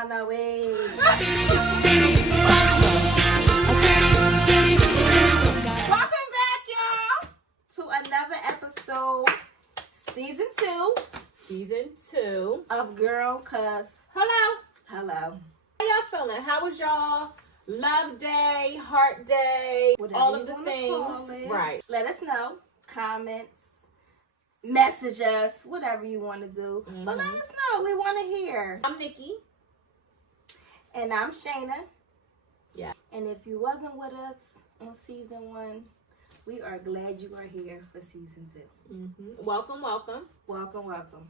On our way. Welcome back, y'all, to another episode, season 2. Season 2 of Girl Cuss. Hello. Hello. How y'all feeling? How was y'all love day, heart day, Whatever all you of the wanna things? call it. Right. Let us know. Comments, message us, whatever you want to do. But let us know. We want to hear. I'm Nikki. And I'm Shana. Yeah. And if you wasn't with us on season 1, we are glad you are here for season 2. Welcome, welcome. Welcome, welcome.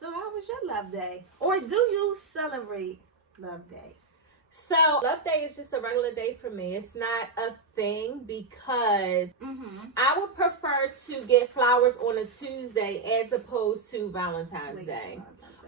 So how was your love day? Or do you celebrate love day? So, love day is just a regular day for me. It's not a thing because I would prefer to get flowers on a Tuesday as opposed to Valentine's Day.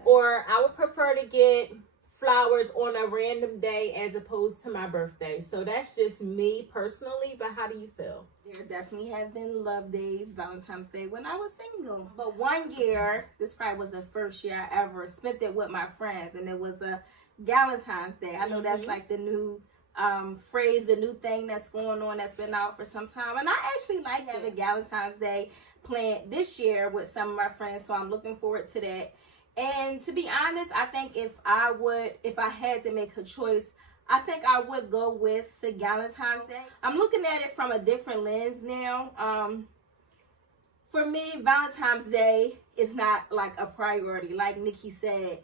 Or I would prefer to get flowers on a random day as opposed to my birthday. So that's just me personally, but how do you feel? There definitely have been love days, Valentine's Day, when I was single. But one year, this probably was the first year I ever spent it with my friends, and it was a Valentine's Day. I know that's like the new phrase, the new thing that's going on that's been out for some time. And I actually like having Valentine's Day planned this year with some of my friends, so I'm looking forward to that. And to be honest, I think if I had to make a choice, I think I would go with the Valentine's Day. I'm looking at it from a different lens now. For me, Valentine's Day is not like a priority. Like Nikki said,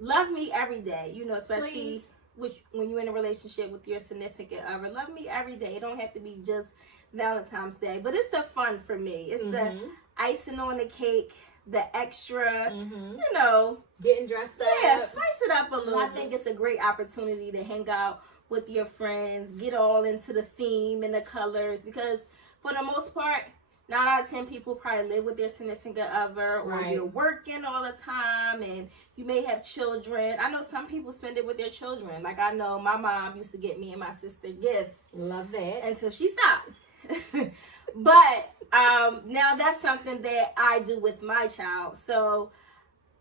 love me every day, you know, especially when you're in a relationship with your significant other. Love me every day. It don't have to be just Valentine's Day. But it's the fun for me. It's the icing on the cake, the extra, you know. Getting dressed up. Yeah, spice it up a little. I think it's a great opportunity to hang out with your friends, get all into the theme and the colors. Because for the most part, 9 out of 10 people probably live with their significant other, or you're working all the time and you may have children. I know some people spend it with their children. Like I know my mom used to get me and my sister gifts. Love that. Until she stopped. But now that's something that I do with my child. So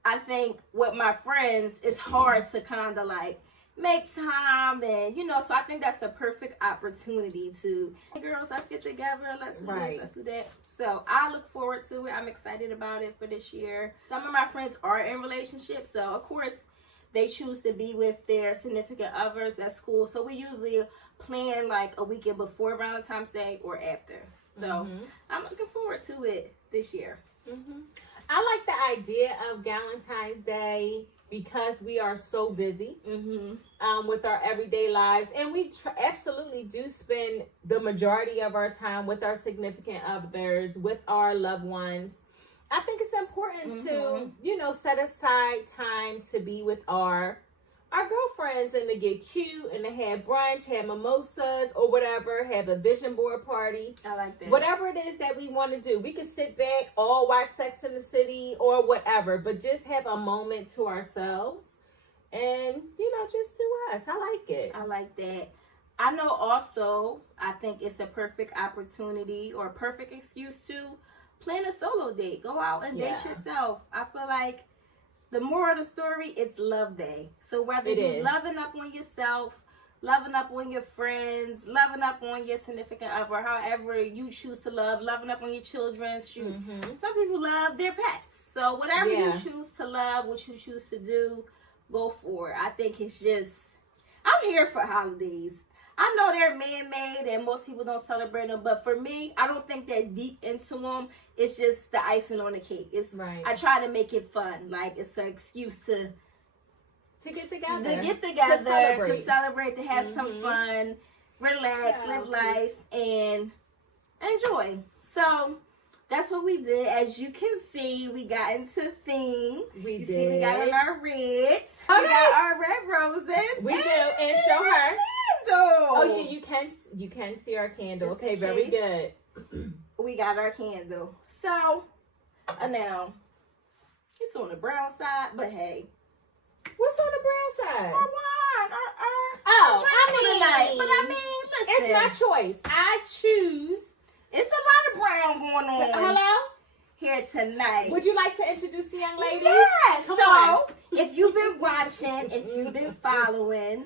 I think with my friends, it's hard to kind of like make time, and you know, so I think that's the perfect opportunity to, hey girls, let's get together, let's do this, let's do that. So I look forward to it. I'm excited about it for this year. Some of my friends are in relationships, so of course they choose to be with their significant others. That's cool. So we usually plan like a weekend before Valentine's Day or after. So I'm looking forward to it this year. I like the idea of Valentine's Day because we are so busy with our everyday lives, and we absolutely do spend the majority of our time with our significant others, with our loved ones. I think it's important to, you know, set aside time to be with our girlfriends and to get cute and to have brunch, have mimosas or whatever, have a vision board party. I like that. Whatever it is that we want to do. We could sit back, all watch Sex in the City or whatever, but just have a moment to ourselves and, you know, just do us. I like it. I like that. I know also, I think it's a perfect opportunity or perfect excuse to plan a solo date. Go out and date yourself. I feel like the moral of the story, it's love day. So whether you're loving up on yourself, loving up on your friends, loving up on your significant other, however you choose to love, loving up on your children, shoot. Some people love their pets. So whatever you choose to love, what you choose to do, go for it. I think it's just, I'm here for holidays. I know they're man-made and most people don't celebrate them, but for me, I don't think that deep into them. It's just the icing on the cake. It's I try to make it fun. Like it's an excuse to get together, to celebrate, to have some fun, relax, live life, and enjoy. So that's what we did. As you can see, we got into theme. We got on our red. We got our red roses. We do, and show her. Oh yeah, you can see our candle. Just okay, very good. We got our candle. So now it's on the brown side, but hey, what's on the brown side? Our wine, I mean, but I mean, listen, it's my choice. I choose. It's a lot of brown going on. Hello. here tonight. Would you like to introduce the young ladies? Yes. Come so, on. if you've been watching, if you've been following,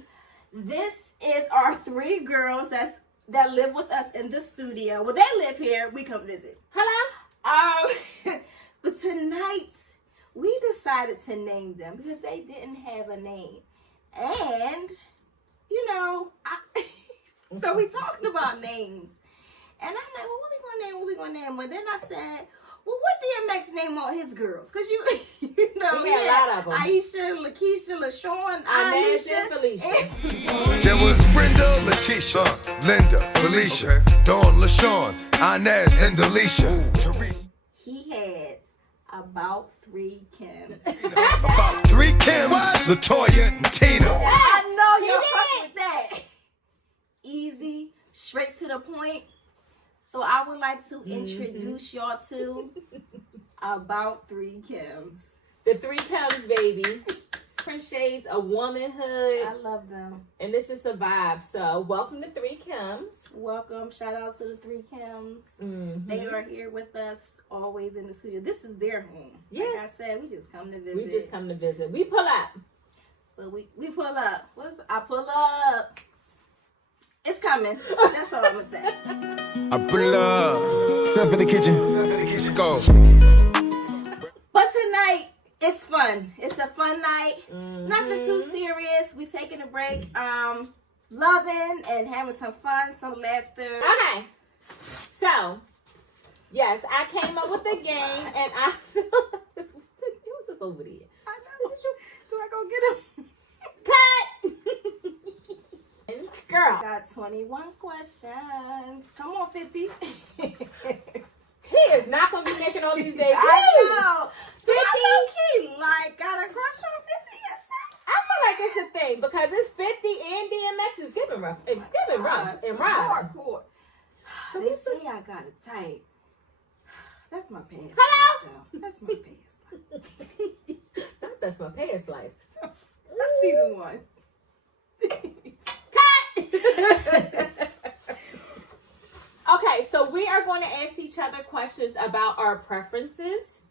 this is our 3 girls that live with us in the studio. Well, they live here. We come visit. Hello. But tonight we decided to name them because they didn't have a name, and you know, so we talked about names, and I'm like, well, what we gonna name? But then I said, well, what DMX name all his girls? Cause you know, we had a lot of them. Aisha, Lakeisha, LaShawn, Inez, Anisha, and Felicia. There was Brenda, Letitia, Linda, Felicia, Dawn, LaShawn, Inez, and Delisha. Teresa. He had about 3 Kims. About 3 Kim, Latoya, and Tina. I know you're fucking with that. Easy, straight to the point. So I would like to introduce y'all to about 3 Kims. The 3 Kims, baby. Different shades of womanhood. I love them. And it's just a vibe. So welcome to 3 Kims. Welcome. Shout out to the 3 Kims. They are here with us always in the studio. This is their home. Yeah. Like I said, we just come to visit. We just come to visit. We pull up. But we pull up. I pull up. It's coming. That's all I'm going to say. I pull up. Stuff in the kitchen. Let's go. But tonight, it's fun. It's a fun night. Nothing too serious. We taking a break. Loving and having some fun, some laughter. Okay. So, yes, I came up with a game, and I feel you was just over there. I know. Do I go get him? Cut. Girl, Got 21 questions. Come on, 50. he is not gonna be making all these days. I know. 50. I low-key, like, got a crush on 50 yourself. I feel like it's a thing because it's 50 and DMX is giving rough. It's giving rough and right. Hardcore. So They this say I got a type. That's my past. Hello? life, though. That's my past. that's my past life. That's season 1. Okay, so we are going to ask each other questions about our preferences.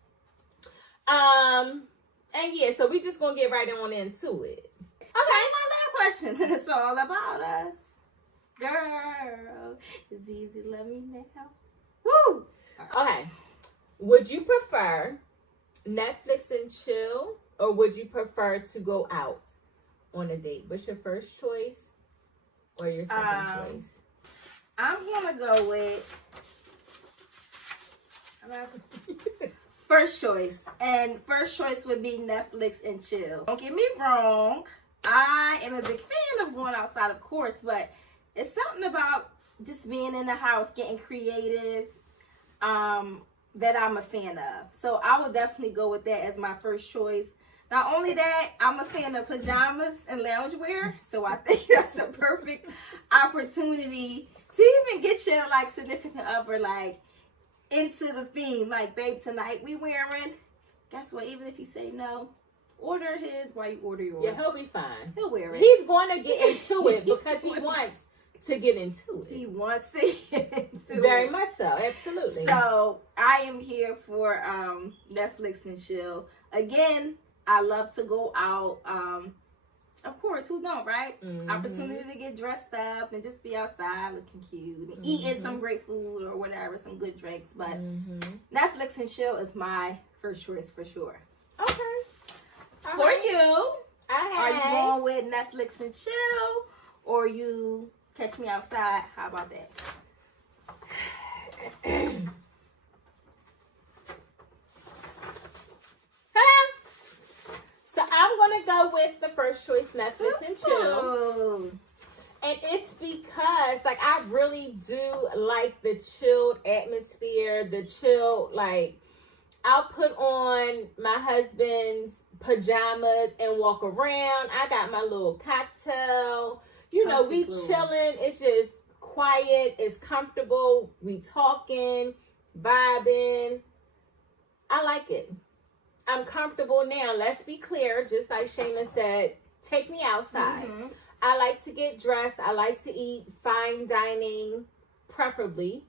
And yeah, so we just gonna get right on into it. Okay, my last questions, and it's all about us. Girl, it's easy, let me know. Woo! Okay. Would you prefer Netflix and chill, or would you prefer to go out on a date? What's your first choice or your second choice? I'm gonna go with first choice. And first choice would be Netflix and chill. Don't get me wrong. I am a big fan of going outside, of course, but it's something about just being in the house, getting creative, that I'm a fan of. So I would definitely go with that as my first choice. Not only that, I'm a fan of pajamas and loungewear, so I think that's the perfect opportunity to even get your like significant other like into the theme. Like, babe, tonight we wearing. Guess what? Even if he say no, order his while you order yours. Yeah, he'll be fine. He'll wear it. He's going to get into it because he wants to get into it. He wants to get into Very it. much so, absolutely. So I am here for Netflix and chill. Again, I love to go out. Of course, who don't, right? Opportunity to get dressed up and just be outside looking cute and eating some great food or whatever, some good drinks. But Netflix and chill is my first choice for sure. Okay. All For right. you, Okay. are you going with Netflix and chill, or you catch me outside? How about that? So I'm going to go with the first choice, Netflix and chill. Ooh. And it's because, like, I really do like the chilled atmosphere, the chill, like, I'll put on my husband's pajamas and walk around. I got my little cocktail. You know, we chilling. It's just quiet. It's comfortable. We talking, vibing. I like it. I'm comfortable now. Let's be clear. Just like Shana said, take me outside. I like to get dressed. I like to eat fine dining, preferably.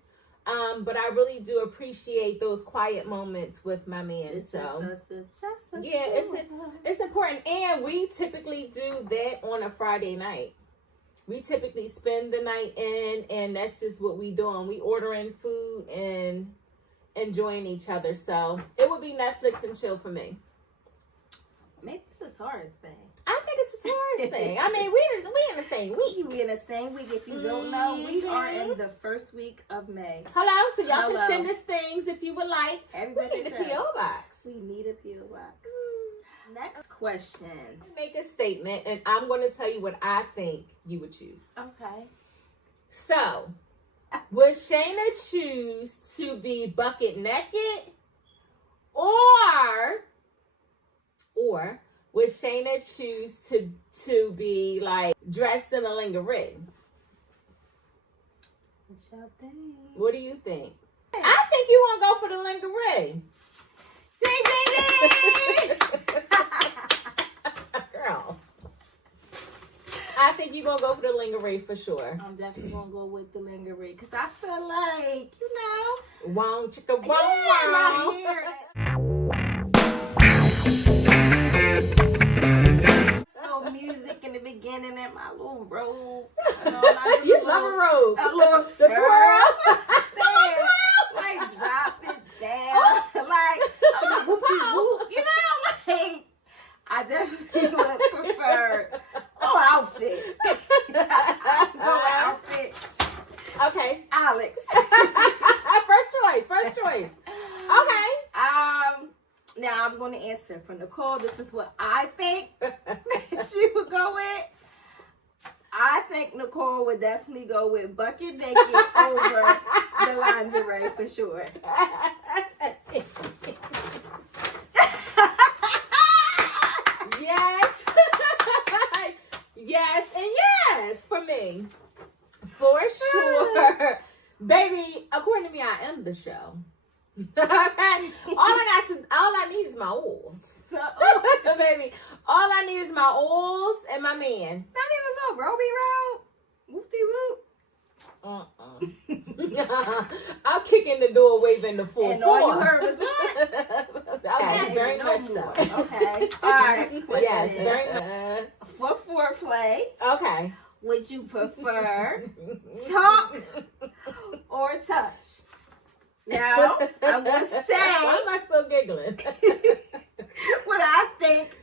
But I really do appreciate those quiet moments with my man. It's important. And we typically do that on a Friday night. We typically spend the night in, and that's just what we doing. We ordering food and enjoying each other. So it would be Netflix and chill for me. Maybe it's a Taurus thing. I think it's a Taurus thing. I mean, we in the same week. We in the same week. If you don't know, we are in the first week of May. Hello, so y'all can send us things if you would like. Everybody we need a P.O. box. We need a P.O. box. Next question. Make a statement, and I'm going to tell you what I think you would choose. Okay. So, would Shana choose to be bucket naked, or would Shana choose to be like dressed in a lingerie? What y'all think? What do you think? I think you want to go for the lingerie. Ding, ding, ding! Girl. I think you're going to go for the lingerie for sure. I'm definitely going to go with the lingerie because I feel like, you know. Wow, chicka, wow, Yeah, wow. I hear it. Little music in the beginning and my little robe. You love a robe. A little The twirl. Like, Like drop it down. Like whoop whoop. You know, like I definitely would prefer outfit. Outfit. Okay. Alex. First choice. Okay. Now I'm going to answer for Nicole. This is what I think she would go with. I think Nicole would definitely go with bucket naked over the lingerie for sure. Yes. Yes and yes for me. For sure. Baby, according to me, I am the show. All I need is my oils. Baby, all I need is my oils and my man. Not even go Roby Road. Whoop-de-whoop. I'll kick in the door waving the full And floor. all you heard was what? Okay, very much so. Okay. All right. Yes, very much. For foreplay, Okay. would you prefer talk or touch? Now, I'm going to say Why am I still giggling? what I think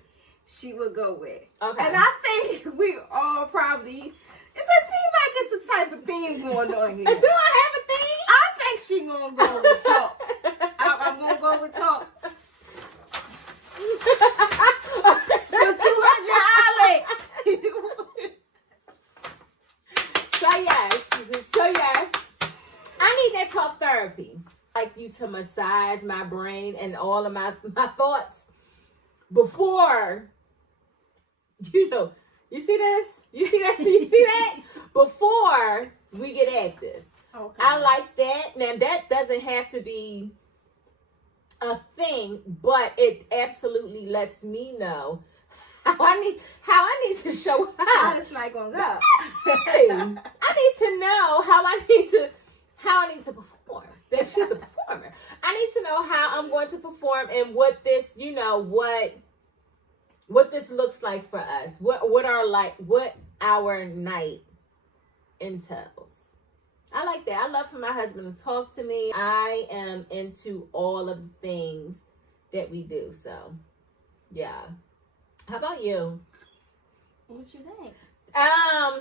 she would go with. Okay. And I think we all probably, it seems like it's a type of theme going on here. Do I have a theme? I think she going to go with talk. I'm going to go with talk. For 200 Alex. So yes. I need that talk therapy. I like you to massage my brain and all of my thoughts before, you see this? You see that? Before we get active. Okay. I like that. Now that doesn't have to be a thing, but it absolutely lets me know how I need to show up. How this night gonna go? I need to know how I need to perform. That she's a performer. I need to know how I'm going to perform and what this, what this looks like for us. What our night entails. I like that. I love for my husband to talk to me. I am into all of the things that we do. So, yeah. How about you? What you think? A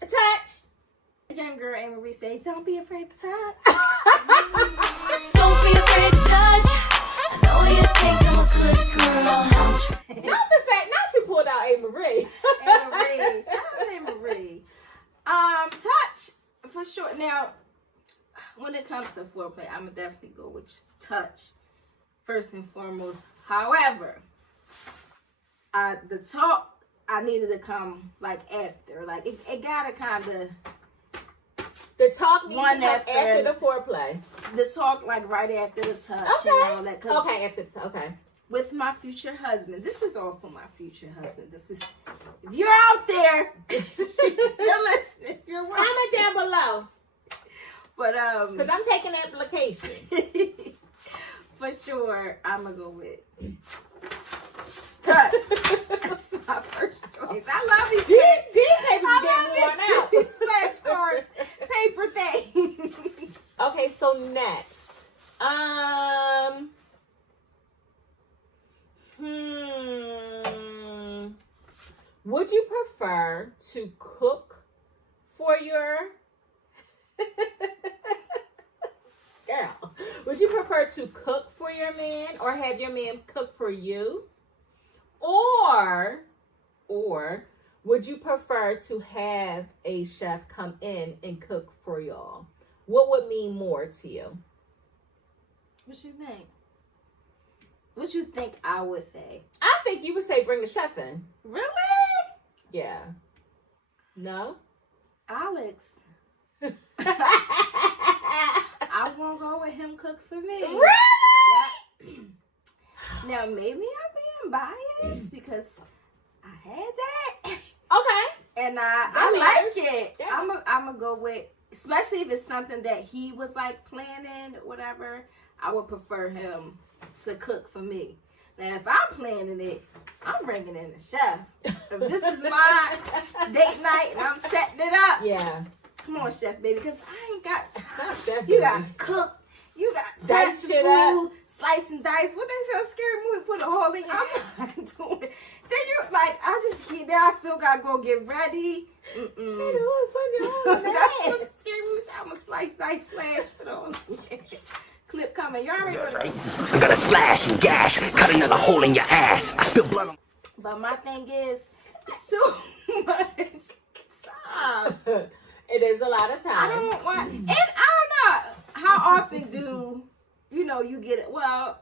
touch. Young girl Amy Marie say, "Don't be afraid to touch." Don't be afraid to touch. I know you think I'm a good girl. Not the fact, not you pulled out A. Marie. Amy Marie, shout out to Amy Marie. Touch for sure. Now, when it comes to foreplay, I'm gonna definitely go with touch first and foremost. However, the talk I needed to come like after, like it gotta kind of. The talk needs One to come after after the foreplay. The talk like right after the touch Okay. and all that. Okay, after the okay. With my future husband, this is all for my future husband. This is, if you're out there, you're listening, you're watching. Comment down below. But Because I'm taking applications. for sure, I'm gonna go with touch. That's my first choice. I love these These papers I getting worn love out. these flashcard paper things. Okay, so next. Would you prefer to cook for your girl? Would you prefer to cook for your man or have your man cook for you? Or would you prefer to have a chef come in and cook for y'all? What would mean more to you? What you think? What you think I would say? I think you would say bring the chef in. Really? Yeah. No? Alex. I won't go with him cook for me. Really? Yeah. Now maybe I'm being biased because I had that. Okay. And I matters. like it. Yeah. I'm gonna go with, especially if it's something that he was like planning or whatever, I would prefer him to cook for me. Now if I'm planning it, I'm bringing in the chef. If this is my date night and I'm setting it up, Yeah. come on, chef, baby, because I ain't got time. Definitely. You got to cook. You got to Dice the shit food, up. slice and dice. What they say, a scary movie, put a hole in your I'm not doing it. Then you, like, I just keep there. I still got to go get ready. That's That's what scary movies. I'm going to slice, dice, slash, put on. Clip coming. You already know that. I'm gonna slash and gash, cut another hole in your ass. I spill blood on. But my thing is, too much time. It is a lot of time. I don't want, and I don't know how often do you get it. Well,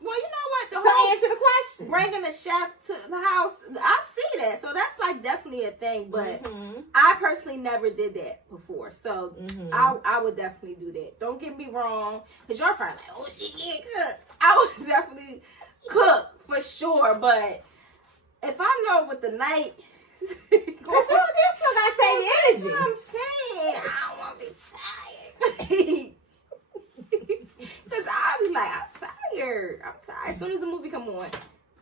you know what? The So whole answer the question. bringing a chef to the house, I see that. So that's like definitely a thing. But Mhm. I personally never did that before. So Mhm. I would definitely do that. Don't get me wrong, because you're probably like, oh, she can't cook. I would definitely cook for sure. But if I know what the night. But you still got to save That's energy. what I'm saying. I don't want to be tired. Because I'll be like, I'm tired. As soon as the movie come on,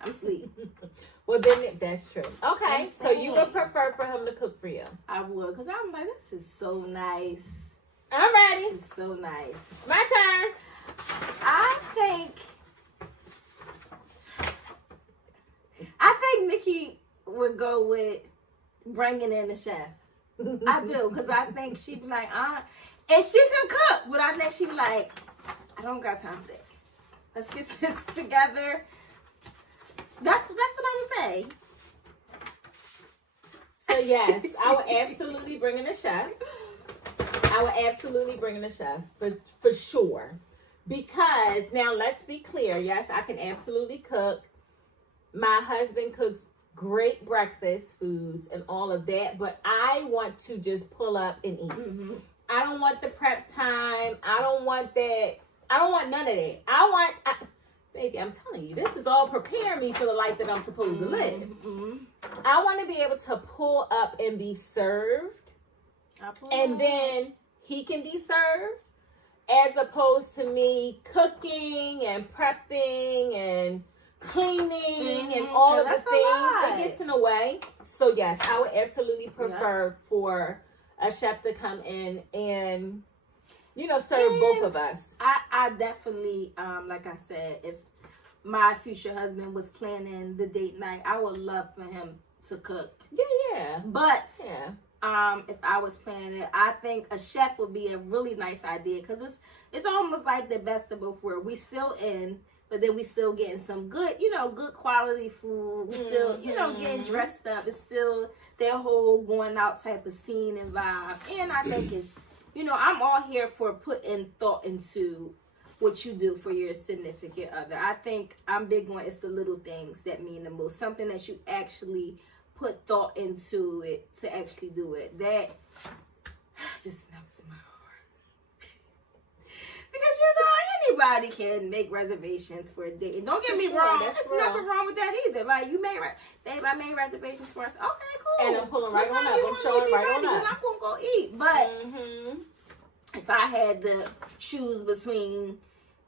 I'm asleep. Well, then that's true. Okay, I'm so you would saying. prefer for him to cook for you. I would. Because I'm like, this is so nice. I'm ready. This is so nice. My turn. I think Nikki would go with bringing in the chef. I do. Because I think she'd be like, and she can cook. But I think she'd be like, I don't got time for that. Let's get this together. That's what I'm saying. So yes, I would absolutely bring in a chef. I would absolutely bring in a chef for sure. Because now let's be clear. Yes, I can absolutely cook. My husband cooks great breakfast foods and all of that, but I want to just pull up and eat. Mm-hmm. I don't want the prep time. I don't want that. I don't want none of that. Baby, I'm telling you, this is all preparing me for the life that I'm supposed to live. Mm-hmm. I want to be able to pull up and be served, and then he can be served, as opposed to me cooking and prepping and cleaning and all of the That's a things lot. that gets in the way. So yes, I would absolutely prefer for a chef to come in and serve both of us. I definitely, like I said, if my future husband was planning the date night, I would love for him to cook. Yeah. But Yeah. if I was planning it, I think a chef would be a really nice idea, because it's almost like the best of both worlds. We still in, but then we still getting some good, good quality food. We still, getting dressed up. It's still that whole going out type of scene and vibe. And I think it's, I'm all here for putting thought into what you do for your significant other. I think I'm big on it's the little things that mean the most. Something that you actually put thought into it to actually do it. That just melts my heart. Because anybody can make reservations for a date. And don't get me wrong, there's nothing wrong with that either. Like, you made babe, I made reservations for us. Okay, cool. And I'm pulling right What on time up. you I'm want showing me to be right on ready? 'Cause up. I'm gonna go eat. But if I had to choose between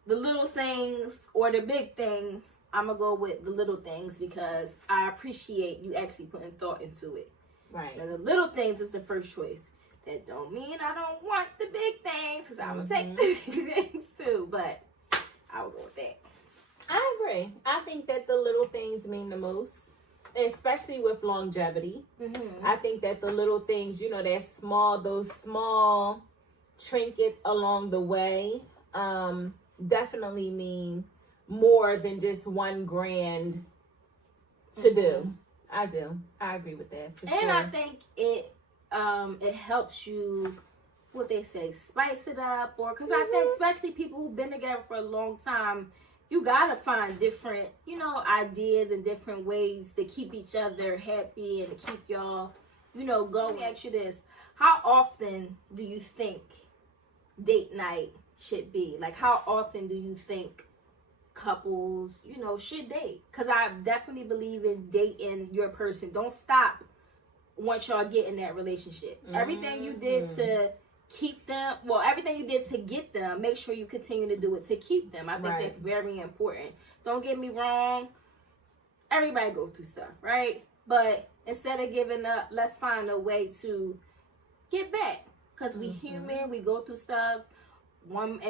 the little things or the big things, I'm gonna go with the little things because I appreciate you actually putting thought into it. Right. Now, the little things is the first choice. That don't mean I don't want the big things, because I'm gonna take the big things too. But I will go with that. I agree. I think that the little things mean the most, especially with longevity. I think that the little things, you know, those small trinkets along the way, definitely mean more than just one grand to do. I do. I agree with that. For and sure. I think it helps you, what they say, spice it up, or because I think especially people who've been together for a long time, you gotta find different, you know, ideas and different ways to keep each other happy and to keep y'all, you know, going. Let me ask you this: how often do you think date night should be? Like, how often do you think couples, you know, should date? Because I definitely believe in dating your person. Don't stop once y'all get in that relationship. Everything you did to keep them, well, everything you did to get them, make sure you continue to do it to keep them. I think that's very important. Don't get me wrong, everybody go through stuff, right? But instead of giving up, let's find a way to get back, because we human, we go through stuff. One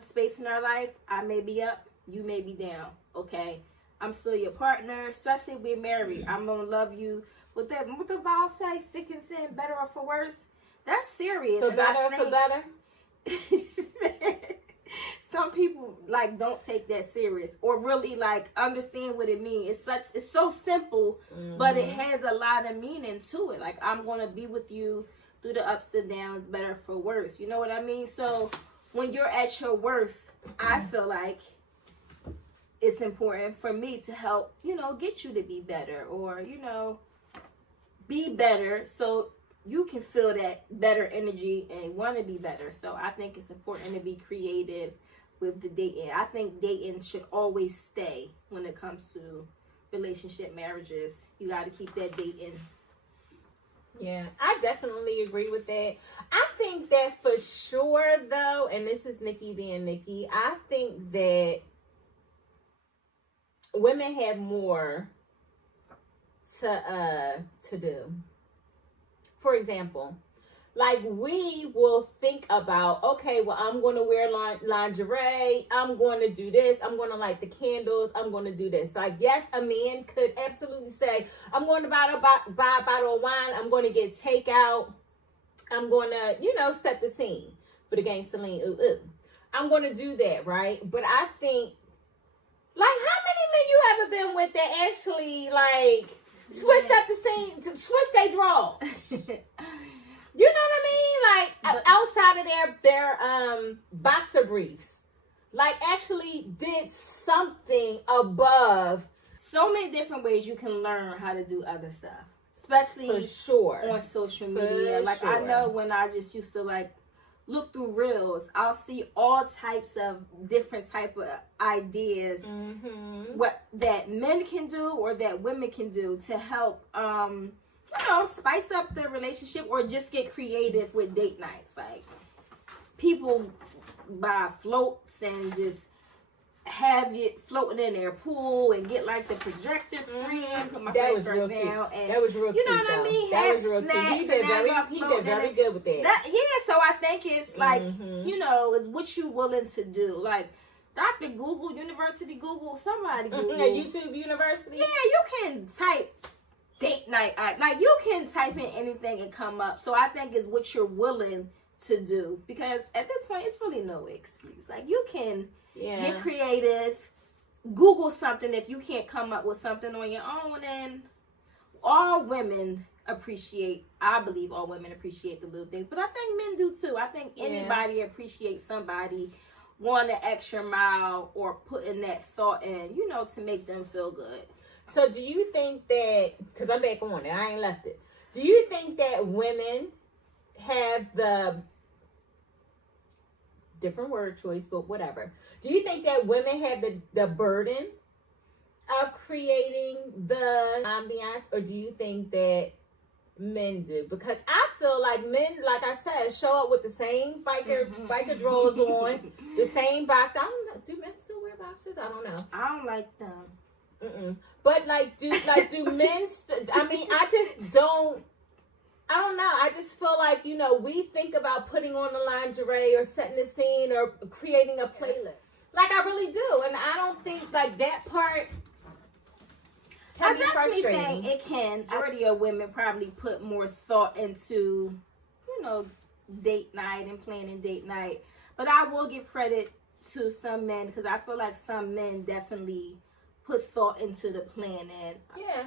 space in our life, I may be up, you may be down, okay? I'm still your partner, especially if we're married. I'm gonna love you with that. What the Bible say? Thick and thin, better or for worse. That's serious. For better, for better. Some people like don't take that serious or really like understand what it means. It's so simple, but it has a lot of meaning to it. Like, I'm gonna be with you through the ups and downs, better for worse. You know what I mean? So when you're at your worst, I feel like it's important for me to help, you know, get you to be better, or, you know, be better so you can feel that better energy and want to be better. So I think it's important to be creative with the dating. I think dating should always stay when it comes to relationship, marriages. You got to keep that dating. Yeah, I definitely agree with that. I think that for sure, though, and this is Nikki being Nikki, I think that women have more to do. For example, like, we will think about, okay, well, I'm going to wear lingerie, I'm going to do this, I'm going to light the candles, I'm going to do this. Like, yes, a man could absolutely say, I'm going to buy a bottle of wine, I'm going to get takeout, I'm going to, you know, set the scene for the gangsta lean. I'm going to do that, right? But I think, like, how many men you ever been with that actually, like, switched up the scene, switch their draw? You know what I mean? Like, outside of their boxer briefs, like, actually did something above. So many different ways you can learn how to do other stuff, especially for sure on social media. For like, sure. I know when I just used to, like, look through reels, I'll see all types of different type of ideas what that men can do or that women can do to help you know, spice up the relationship or just get creative with date nights. Like, people buy floats and just have it floating in their pool and get like the projector screen, put my that face was right real down, cute. and That was real you cute, know what though. I mean? That have was real snacks, cute. He did very good with that. Yeah, so I think it's like, you know, it's what you willing to do. Like, Dr. Google, University Google, somebody Google. YouTube University. Yeah, you can type date night. Like, you can type in anything and come up. So I think it's what you're willing to do. Because at this point, it's really no excuse. Like, you can get creative, Google something if you can't come up with something on your own. And all women appreciate, I believe all women appreciate the little things. But I think men do too. I think anybody appreciates somebody going the extra mile or putting that thought in, you know, to make them feel good. So do you think that, because I'm back on it, I ain't left it. Do you think that women have the, different word choice, but whatever. Do you think that women have the burden of creating the ambiance, or do you think that men do, because I feel like men, like I said, show up with the same biker drawers on, the same box. I don't know. Do men still wear boxers? I don't know. I don't like them. But do men? I mean, I just don't. I don't know. I just feel like, you know, we think about putting on the lingerie or setting the scene or creating a playlist. Like, I really do, and I don't think like that part. I definitely think it can. Majority of women probably put more thought into, you know, date night and planning date night. But I will give credit to some men, because I feel like some men definitely put thought into the planning. Yeah.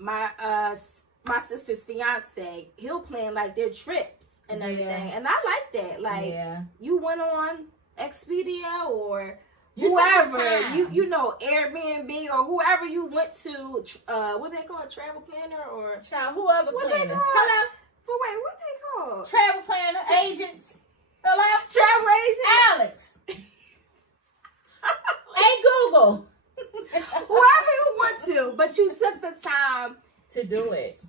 My sister's fiance, he'll plan like their trips and everything, and I like that. Like, you went on Expedia or whoever, you know, Airbnb or whoever you went to, what they call, travel planner or whoever what planner. they call? Hello. For wait, what they call? Travel planner, agents. Hello. Travel agent. Alex. Hey Google. Whoever you went to, but you took the time to do it,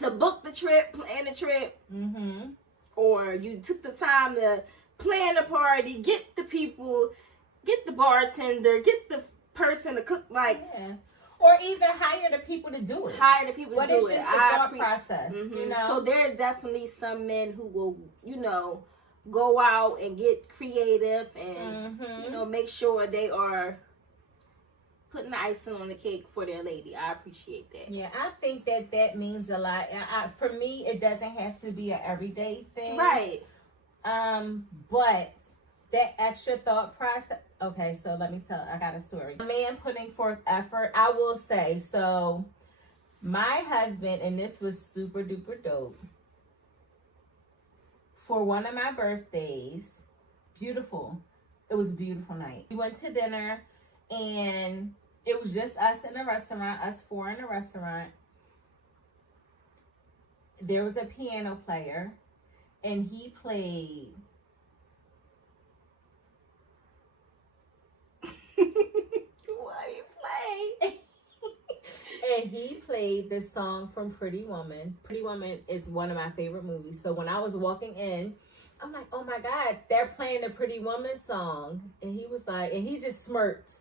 to book the trip, plan the trip, or you took the time to plan the party, get the people, get the bartender, get the person to cook, like, or either hire the people to do it. Hire the people to do it. What is just the thought process, you know? So there's definitely some men who will, you know, go out and get creative and, you know, make sure they are putting the icing on the cake for their lady. I appreciate that. Yeah, I think that means a lot. For me, it doesn't have to be an everyday thing. Right. But that extra thought process. Okay, so let me tell. I got a story. A man putting forth effort. I will say, so my husband, and this was super duper dope. For one of my birthdays, beautiful. It was a beautiful night. We went to dinner, and it was just us in the restaurant, us four in the restaurant. There was a piano player, and he played. What do you play? And he played this song from Pretty Woman. Pretty Woman is one of my favorite movies. So when I was walking in, I'm like, oh my God, they're playing the Pretty Woman song. And he was like, and he just smirked.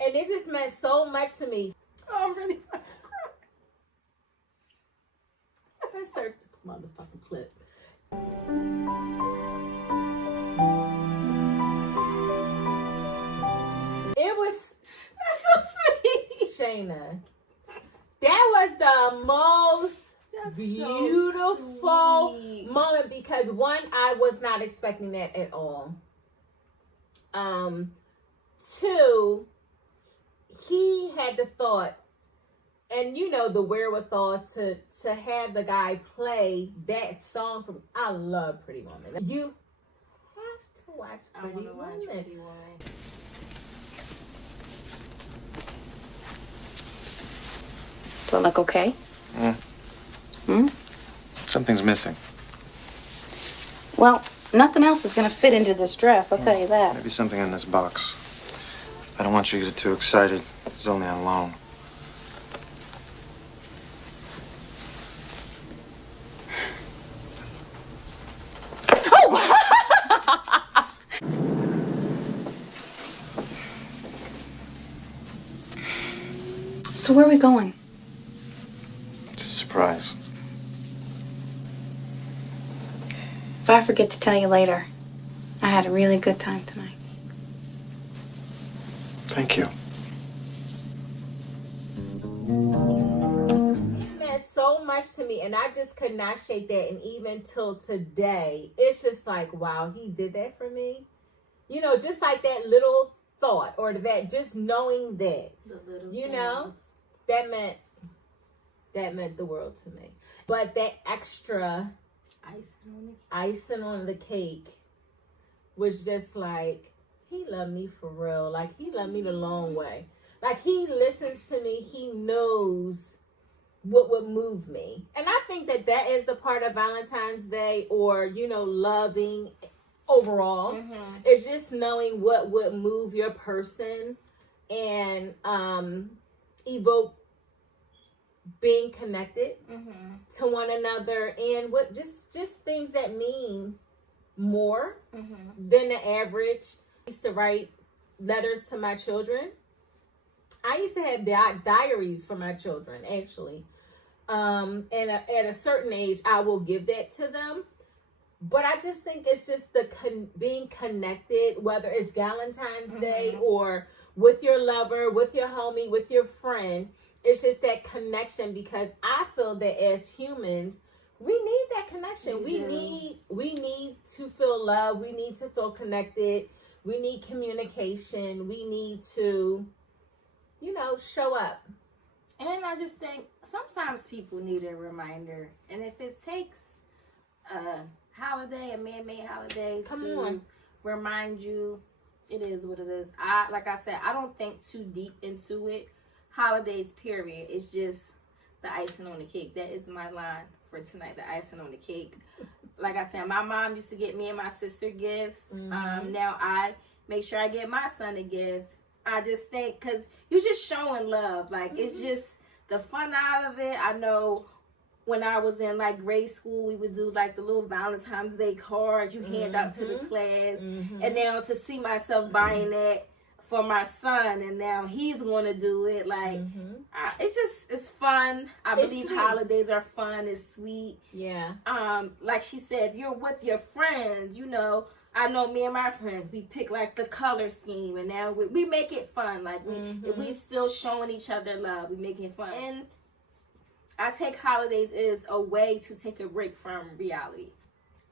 And it just meant so much to me. Oh, I'm really fucking crying. Insert the motherfucking clip. It was so sweet. Shana. That was the most beautiful moment, because one, I was not expecting that at all. Two, he had the thought and, you know, the wherewithal to have the guy play that song from. I love Pretty Woman. You have to watch Pretty Woman. Do I look okay? Something's missing. Well, nothing else is going to fit into this dress, I'll tell you that. Maybe something in this box. I don't want you to get too excited. It's only on loan. So where are we going? It's a surprise. If I forget to tell you later, I had a really good time tonight. Thank you. It meant so much to me, and I just could not shake that. And even till today, it's just like, wow, he did that for me. You know, just like that little thought, or that just knowing that, you know, that meant the world to me. But that extra icing on the cake was just like, he loved me for real. Like, he loved me the long way. Like, he listens to me. He knows what would move me. And I think that is the part of Valentine's Day, or, you know, loving overall. It's just knowing what would move your person and evoke being connected to one another, and what just things that mean more than the average. I used to write letters to my children. I used to have diaries for my children, actually. And at a certain age, I will give that to them. But I just think it's just the being connected, whether it's Valentine's Day or with your lover, with your homie, with your friend. It's just that connection, because I feel that as humans, we need that connection. We need to feel love. We need to feel connected. We need communication. We need to, show up. And I just think sometimes people need a reminder. And if it takes a holiday, a man-made holiday to remind you, it is what it is. Like I said, I don't think too deep into it. Holidays, period. It's just the icing on the cake. That is my line for tonight, the icing on the cake. Like I said, my mom used to get me and my sister gifts. Now I make sure I get my son a gift. I just think, because you just showing love. Like, it's just the fun out of it. I know when I was in, like, grade school, we would do, like, the little Valentine's Day cards you hand out to the class. And now to see myself buying that for my son, and now he's going to do it. Like, it's fun. I believe sweet. Holidays are fun. It's sweet. Yeah. Like she said, if you're with your friends, I know me and my friends, we pick like the color scheme, and now we make it fun. Like we still showing each other love. We make it fun. And I take holidays as a way to take a break from reality.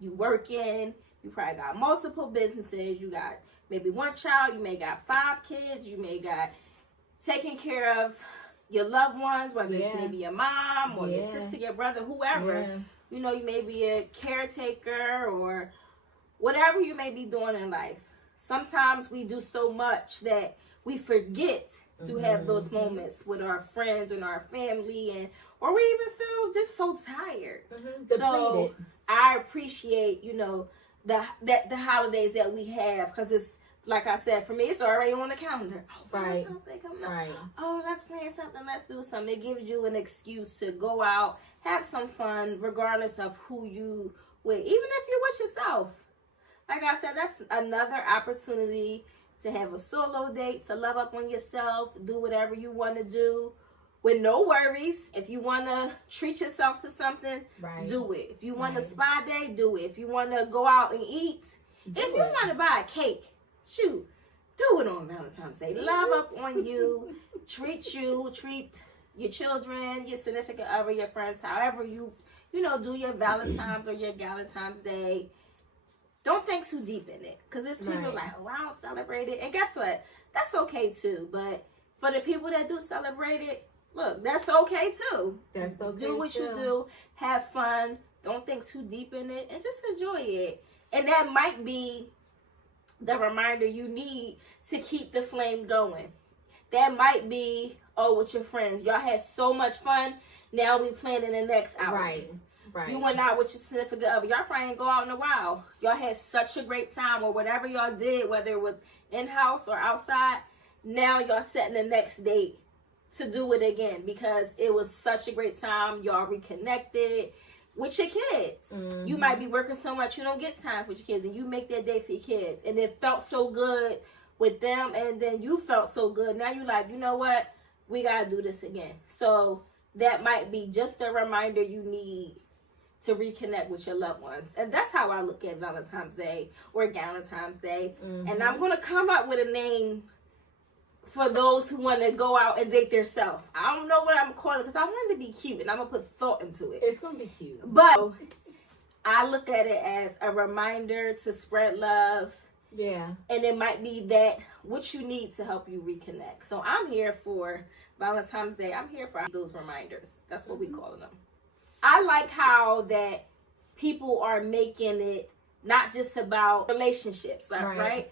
You working, you probably got multiple businesses, you got maybe one child, you may got 5 kids, you may got taking care of your loved ones, whether it's maybe your mom or your sister, your brother, whoever. You may be a caretaker or whatever you may be doing in life. Sometimes we do so much that we forget to have those moments with our friends and our family, or we even feel just so tired. So I appreciate, the holidays that we have, because it's, like I said, for me, it's already on the calendar. Oh, let's plan something. Let's do something. It gives you an excuse to go out, have some fun, regardless of who you with. Even if you're with yourself. Like I said, that's another opportunity to have a solo date, to love up on yourself, do whatever you want to do with no worries. If you want to treat yourself to something, do it. If you want a spa day, do it. If you want to go out and eat, if you want to buy a cake, shoot, do it on Valentine's Day. Love up on you, treat your children, your significant other, your friends, however you do your Valentine's or your Galentine's Day. Don't think too deep in it, because it's people like, oh, I don't celebrate it. And guess what? That's okay too. But for the people that do celebrate it, look, that's okay too. That's okay. Do what you do. Have fun. Don't think too deep in it, and just enjoy it. And that might be the reminder you need to keep the flame going. That might be, with your friends, y'all had so much fun. Now we planning the next hour. Right. You went out with your significant other. Y'all probably didn't go out in a while. Y'all had such a great time, or whatever y'all did, whether it was in-house or outside. Now y'all setting the next date to do it again, because it was such a great time. Y'all reconnected with your kids. You might be working so much you don't get time for your kids, and you make that day for your kids. And it felt so good with them, and then you felt so good. Now you're like, you know what? We got to do this again. So that might be just a reminder you need to reconnect with your loved ones. And that's how I look at Valentine's Day or Galentine's Day. And I'm going to come up with a name for those who want to go out and date themselves. I don't know what I'm calling it, because I want it to be cute, and I'm going to put thought into it. It's going to be cute. But I look at it as a reminder to spread love. Yeah. And it might be that what you need to help you reconnect. So I'm here for Valentine's Day. I'm here for those reminders. That's what we call them. I like how that people are making it not just about relationships, right?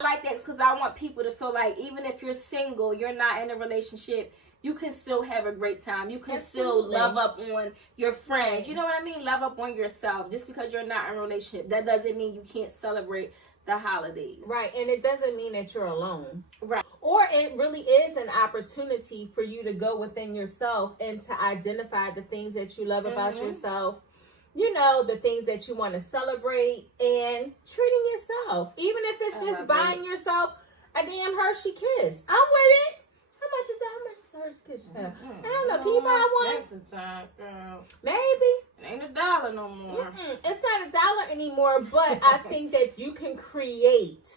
I like that because I want people to feel like even if you're single, you're not in a relationship, you can still have a great time. You can still love up on your friends. You know what I mean? Love up on yourself. Just because you're not in a relationship, that doesn't mean you can't celebrate the holidays. Right, and it doesn't mean that you're alone. Right. Or it really is an opportunity for you to go within yourself and to identify the things that you love about yourself. You know, the things that you want to celebrate and treating yourself. Even if it's just buying yourself a damn Hershey kiss. I'm with it. How much is that? How much is a Hershey kiss? I don't know. Can you buy one? Maybe. It ain't $1 no more. It's not $1 anymore, but I think that you can create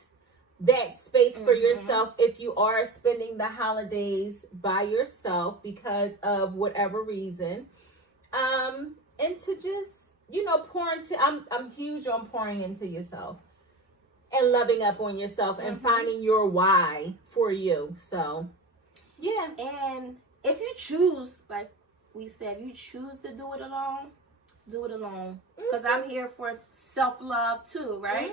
that space for yourself if you are spending the holidays by yourself because of whatever reason. And to just, you know, pour into, I'm huge on pouring into yourself and loving up on yourself and finding your why for you. So, yeah. And if you choose, like we said, you choose to do it alone, do it alone. Because I'm here for self-love too, right?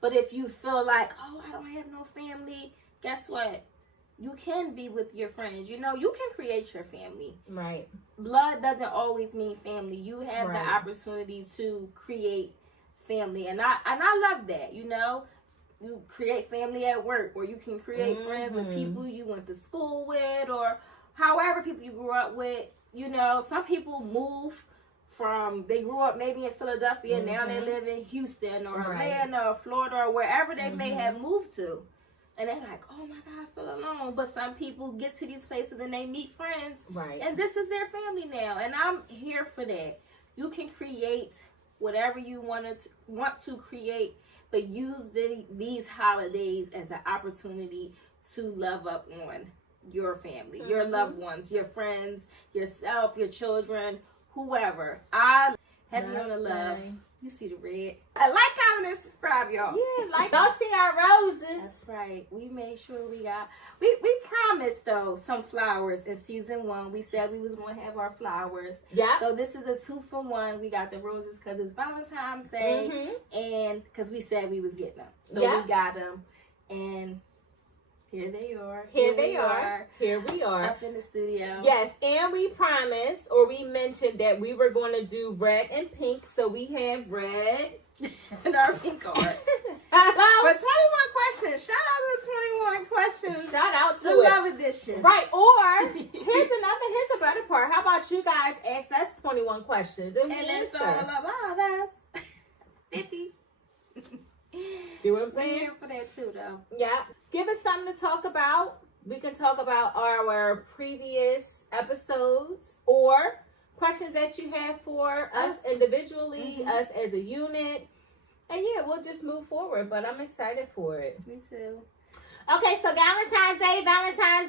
But if you feel like, oh, I don't have no family, guess what? You can be with your friends. You know, you can create your family. Right. Blood doesn't always mean family. You have the opportunity to create family. And I love that, you know. You create family at work, or you can create friends with people you went to school with, or however people you grew up with. You know, some people move from, they grew up maybe in Philadelphia, now they live in Houston or Atlanta or Florida or wherever they may have moved to. And they're like, oh my God, I feel alone. But some people get to these places and they meet friends. Right. And this is their family now. And I'm here for that. You can create whatever you want to create, but use these holidays as an opportunity to love up on your family, your loved ones, your friends, yourself, your children, whoever. I have you on the love. You see the red. Like, comment, and subscribe, y'all. Yeah, like, y'all see our roses. That's right. We made sure we got, we promised, though, some flowers in season 1. We said we was going to have our flowers. Yeah. So this is a 2-for-1. We got the roses because it's Valentine's Day. And because we said we was getting them. So we got them. And here they are. Here they are. Here we are. Up in the studio. Yes, and we promised, or we mentioned that we were going to do red and pink. So we have red and our pink card. For 21 questions. Shout out to the 21 questions. Shout out to the Love Edition. Right, or here's a better part. How about you guys ask us 21 questions and we it's answer. all about us. 50. See what I'm saying? We're here for that too, though. Yeah. Give us something to talk about. We can talk about our previous episodes or questions that you have for us individually, us as a unit. And yeah, we'll just move forward. But I'm excited for it. Me too. Okay, so Valentine's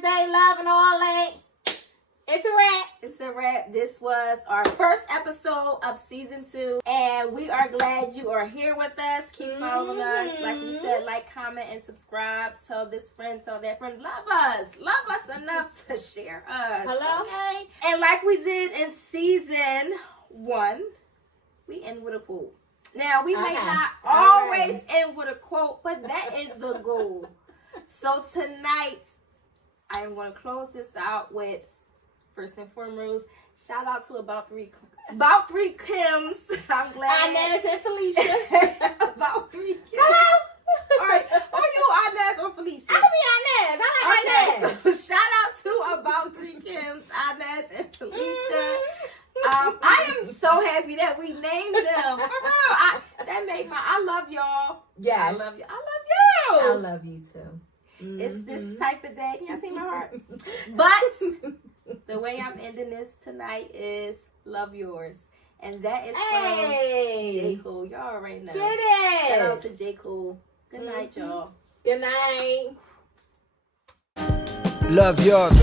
Day, love and all that. It's a wrap. It's a wrap. This was our first episode of season 2. And we are glad you are here with us. Keep following us. Like we said, like, comment, and subscribe. Tell this friend, tell that friend. Love us. Love us enough to share us. Hello? Okay? And like we did in season 1, we end with a quote. Now, we may not always end with a quote, but that is the goal. So tonight, I am going to close this out with, first and foremost, shout out to About Three Kims. I'm glad. Inez and Felicia. About 3 Kims. Hello? All right. Are you Inez or Felicia? I can be Inez. I like Inez. So shout out to About 3 Kims, Inez and Felicia. I am so happy that we named them. For real. That made I love y'all. Yes. I love you. I love you. I love you too. It's this type of day. Can y'all see my heart? But the way I'm ending this tonight is love yours. And that is from J. Cole. Y'all already know. Get it. Shout out to J. Cole. Good night, y'all. Good night. Love yours.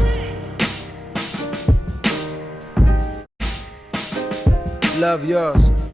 Love yours.